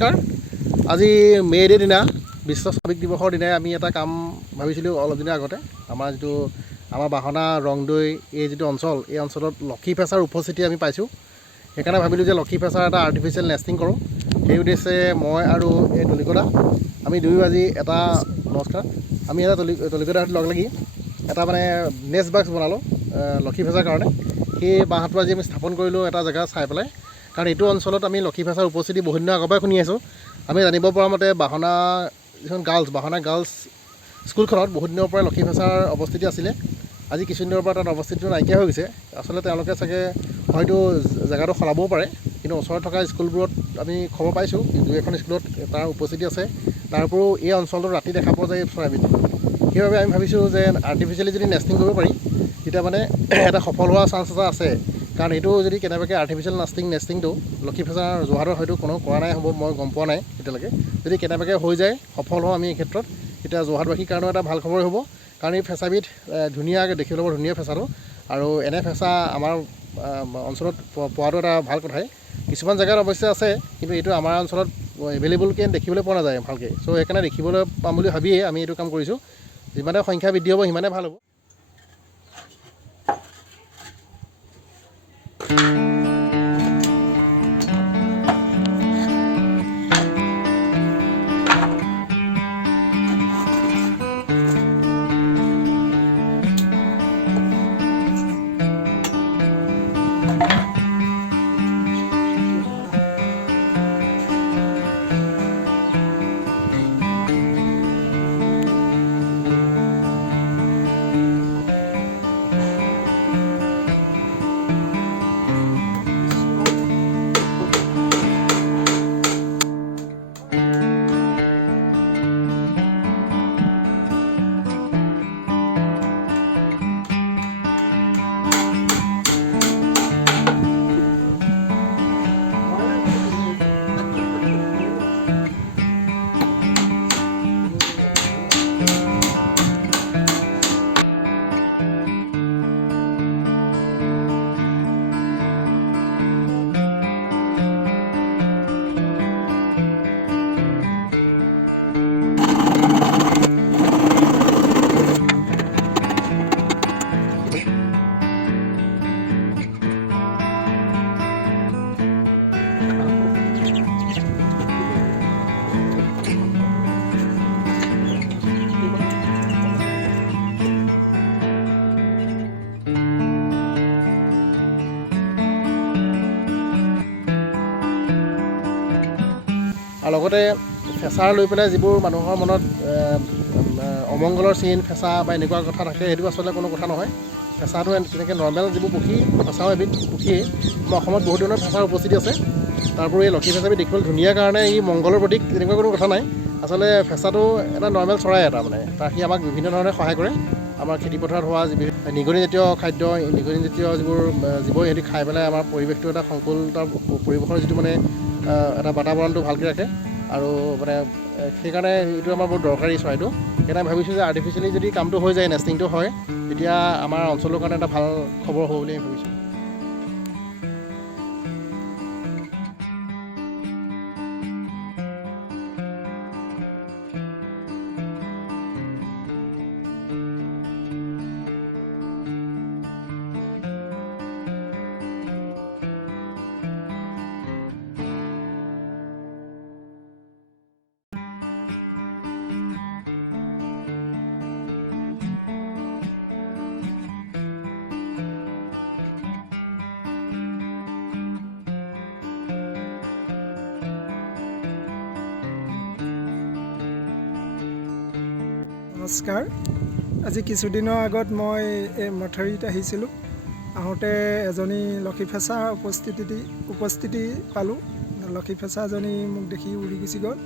নমস্কাৰ। আজি মে' ডে দিনা বিশ্ব শ্ৰমিক দিৱসৰ দিনাই আমি এটা কাম ভাবিছিলোঁ অলপ দিনৰ আগতে। আমাৰ বাহনা ৰংদৈ এই যিটো অঞ্চল, এই অঞ্চলত লক্ষী ফেঁচাৰ উপস্থিতি আমি পাইছোঁ। সেইকাৰণে ভাবিলোঁ যে লক্ষী ফেঁচাৰ এটা আৰ্টিফিচিয়েল নেষ্টিং কৰোঁ। সেই উদ্দেশ্যে মই আৰু এই তলিকদা আমি দুয়ো আজি এটা তলিকদাৰ সৈতে লগ লাগি এটা নেষ্ট বাক্স বনালোঁ লক্ষী ফেঁচাৰ কাৰণে। সেই বাঁহটো আজি আমি স্থাপন কৰিলোঁ এটা জেগা চাই পেলাই। কাৰণ এইটো অঞ্চলত আমি লক্ষী ফেঁচাৰ উপস্থিতি বহুত দিনৰ আগৰ পৰাই শুনি আছোঁ। আমি জানিব পৰা মতে বাহনা গাৰ্লছ স্কুলখনত বহুত দিনৰ পৰাই লক্ষী ফেঁচাৰ অৱস্থিতি আছিলে। আজি কিছুদিনৰ পৰা তাত অৱস্থিতিটো নাইকিয়া হৈ গৈছে। আচলতে তেওঁলোকে চাগে হয়তো জেগাটো সলাবও পাৰে, কিন্তু ওচৰত থকা স্কুলবোৰত আমি খবৰ পাইছোঁ দুই এখন স্কুলত তাৰ উপস্থিতি আছে। তাৰ উপৰিও এই অঞ্চলটোত ৰাতি দেখা পোৱা যায় চৰাইবিধ। সেইবাবে আমি ভাবিছোঁ যে আৰ্টিফিচিয়েলি যদি নেষ্টিং কৰিব পাৰি তেতিয়া এটা সফল হোৱাৰ চান্স এটা আছে। কাৰণ এইটো যদি কেনেবাকৈ আৰ্টিফিচিয়েল নেষ্টিংটো লক্ষী ফেঁচাৰ যোৰহাটত হয়তো কোনো কৰা নাই হ'ব, মই গম পোৱা নাই এতিয়ালৈকে। যদি কেনেবাকৈ হৈ যায় সফল হওঁ আমি এই ক্ষেত্ৰত, তেতিয়া যোৰহাটবাসীৰ কাৰণেও এটা ভাল খবৰেই হ'ব। কাৰণ এই ফেঁচাবিধ ধুনীয়াকৈ দেখিবলৈ বৰ ধুনীয়া ফেঁচাটো, আৰু এনে ফেঁচা আমাৰ অঞ্চলত পোৱাটো এটা ভাল কথাই। কিছুমান জেগাত অৱশ্যে আছে, কিন্তু এইটো আমাৰ অঞ্চলত এভেইলেবলকৈ দেখিবলৈ পোৱা নাযায় ভালকৈ। চ' সেইকাৰণে দেখিবলৈ পাম বুলি ভাবিয়ে আমি এইটো কাম কৰিছোঁ। যিমানে সংখ্যা বৃদ্ধি হ'ব সিমানে ভাল হ'ব। আৰু লগতে ফেঁচাৰ লৈ পেলাই যিবোৰ মানুহৰ মনত অমংগলৰ চিন, ফেঁচা বা এনেকুৱা কথা থাকে, সেইটো আচলতে কোনো কথা নহয়। ফেঁচাটো তেনেকৈ নৰ্মেল যিবোৰ পক্ষী, ফেঁচাও এবিধ পক্ষীয়ে। আমাৰ অসমত বহুত ধৰণৰ ফেঁচাৰ উপস্থিতি আছে। তাৰোপৰি এই লক্ষী ফেঁচাবিধ দেখিবলৈ ধুনীয়া কাৰণে ই মংগলৰ প্ৰতীক, তেনেকুৱা কোনো কথা নাই। আচলতে ফেঁচাটো এটা নৰ্মেল চৰাই এটা সি আমাক বিভিন্ন ধৰণে সহায় কৰে। আমাৰ খেতিপথাৰত হোৱা নিগনিজাতীয় খাদ্য, নিগনিজাতীয় যিবোৰ জীৱ সিহঁতি খাই পেলাই আমাৰ পৰিৱেশটো এটা সংকুলতাৰ পৰিৱেশৰ যিটো এটা বাতাবৰণটো ভালকৈ ৰাখে। আৰু সেইকাৰণে এইটো আমাৰ বহুত দৰকাৰী চৰাইটো। সেইকাৰণে ভাবিছোঁ যে আৰ্টিফিচিয়েলি যদি কামটো হৈ যায়, নেষ্টিংটো হয়, তেতিয়া আমাৰ অঞ্চলৰ কাৰণে এটা ভাল খবৰ হ'ব বুলি আমি ভাবিছোঁ। নমস্কাৰ। আজি কিছুদিনৰ আগত মই এই মথাউৰিত আহিছিলোঁ। আহোঁতে এজনী লক্ষী ফেঁচাৰ উপস্থিতি পালোঁ। লক্ষী ফেঁচাজনী মোক দেখি উৰি গুচি গ'ল।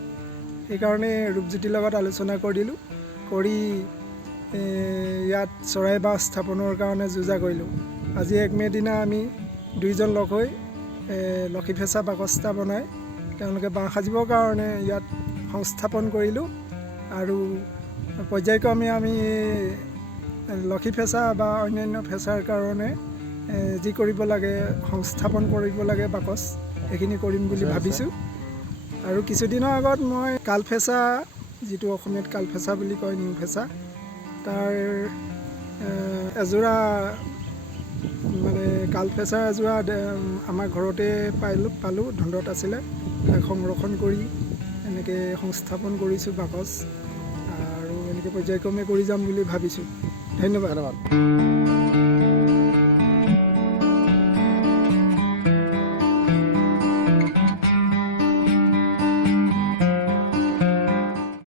সেইকাৰণে ৰূপজ্যোতিৰ লগত আলোচনা কৰিলোঁ, কৰি ইয়াত চৰাই বাঁহ স্থাপনৰ কাৰণে যোজা কৰিলোঁ। আজি 1 মে' দিনা আমি দুইজন লগ হৈ লক্ষী ফেঁচা বাকচটা বনাই তেওঁলোকে বাঁহ সাজিবৰ কাৰণে ইয়াত সংস্থাপন কৰিলোঁ। আৰু পৰ্যায়ক্ৰমে আমি লক্ষী ফেঁচা বা অন্যান্য ফেঁচাৰ কাৰণে যি কৰিব লাগে, সংস্থাপন কৰিব লাগে বাকচ, সেইখিনি কৰিম বুলি ভাবিছোঁ। আৰু কিছুদিনৰ আগত মই কালফেঁচা, যিটো অসমীয়াত কালফেঁচা বুলি কয়, নিউ ফেঁচা, তাৰ এযোৰা মানে কালফেঁচা এযোৰা আমাৰ ঘৰতে পালোঁ, ধণ্ডত আছিলে। তাক সংৰক্ষণ কৰি এনেকৈ সংস্থাপন কৰিছোঁ বাকচ, আৰু এনেকৈ পৰ্যায়ক্ৰমে কৰি যাম বুলি ভাবিছোঁ। ধন্যবাদ।